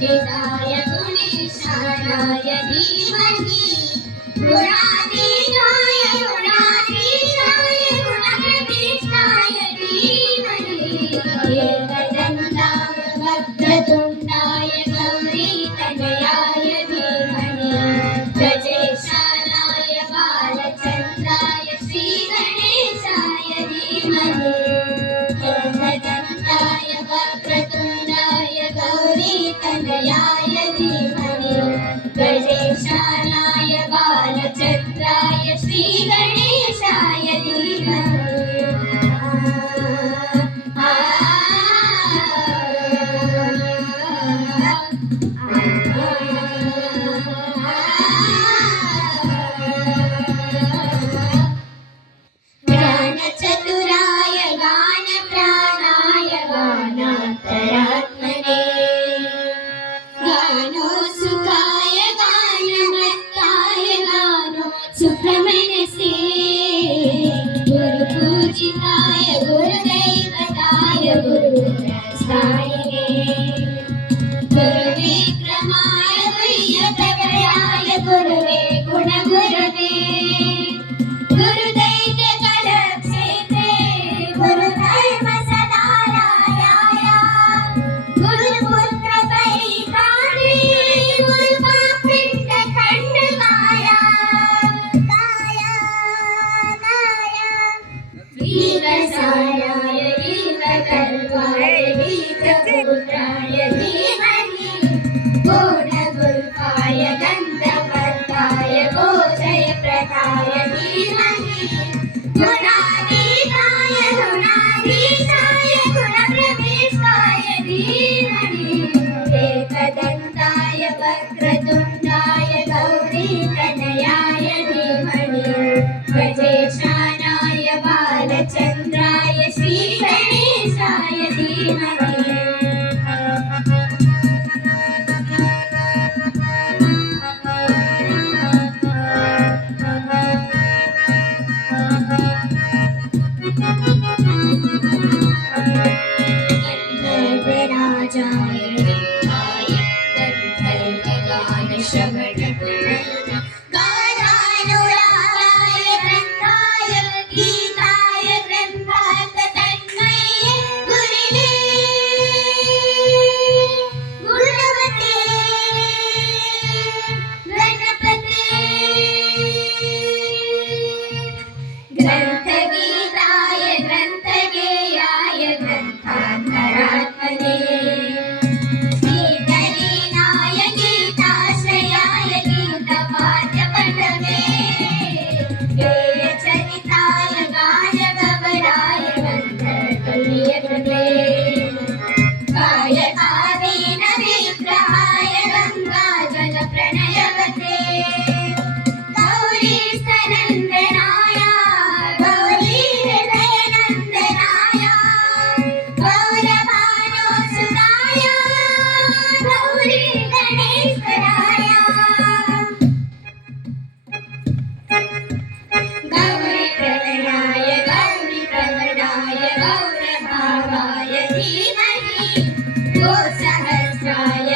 गुणवन्दिताय गुणेशानाय धीमहि गुणातीताय गुणाधीशाय गुणप्रविष्टाय धीमहि एकदन्ताय वक्रतुण्डाय गौरीतनयाय धीमहि गजेशानाय बालचन्द्राय श्रीगणेशाय धीमहि एकदन्ताय वक्रतुण्डाय गौरीतनयाय धीमहि गजेशानाय बालचन्द्राय श्रीगणेशाय धीमहि ज्ञानचतुराय गानप्राणाय गानान्तरात्मने गानोत्सुकाय गानमत्ताय गानो सुखमनसे गुरुपूजिताय गुरुदैवताय गुरुरसायने गुरुविक्रमाय गुह्यप्रभयाय गुरुवे गुणगुरवे गुरुदैत्यकलक्षेत्रे गुरुधर्मसदारायाय गुरुपुत्रपरित्राणे गुरुपापिण्डखण्डकाय वीरसाराय वीरकल्पाय वीरपुत्राय धीमहि पूर्णगुल्फाय गन्धवर्ताय गोजयप्रदाय धीमहि गुणातीताय गुणाधीशाय गुणप्रविष्टाय धीमहि एकदन्ताय वक्रतुण्डाय गौरीतनयाय धीमहि गजेशानाय बालचन्द्राय श्रीगणेशाय धीमहि गन्धर्वराजाय गन्धाय गन्धर्वगानश्रवणप्रणय गानानुरागाय ग्रन्थाय गीताय ग्रन्थार्थतन्मये गुरुवे गुणवते गणपते ग्रन्थगीताय ग्रन्थगेयाय ग्रन्थान्तरात्मने गीतलीनाय गीताश्रयाय गीतवाद्यपटवे गेयचरिताय गायगवराय गन्धर्वप्रियकृते गायकादीन विग्रहाय गङ्गाजलप्रणयवते गौरीस्तनन्दनाय गौरीहृदयनन्दनाय गौरभानुसुताय गौरीगणेश्वराय गौरीप्रवराय गौरीप्रवराय गौरभावाय धीमहि गोसहस्राय